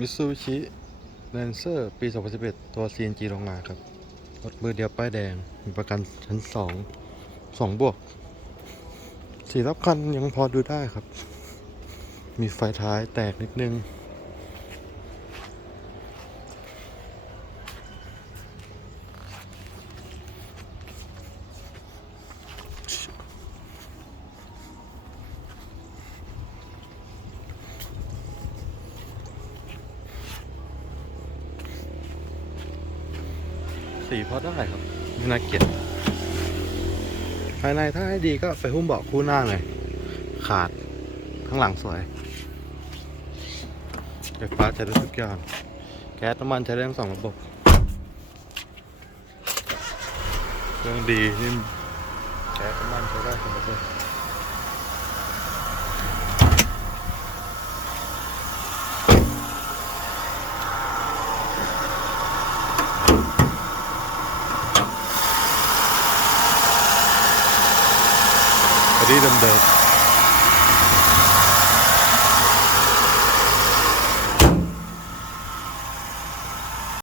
มิซูบิชิแลนเซอร์ปี 2011 ตัว CNG ลงมาครับ รถมือเดียวป้ายแดง มีประกันชั้น 2 2 บวก สีรับคันยังพอดูได้ครับ มีไฟท้ายแตกนิดนึง สีพอได้ครับไม่น่าเกลียดภายในถ้าให้ดีก็ไปหุ้มเบาะคู่หน้าหน่อยขาดข้างหลังสวยไฟฟ้าใช้ได้ทุกอย่าง แก๊สน้ำมันใช้ได้ทั้งสองระบบเครื่องดีนิ่มแก๊สน้ำมันใช้ได้สมบูรณ์บอ ดี้เดิมๆ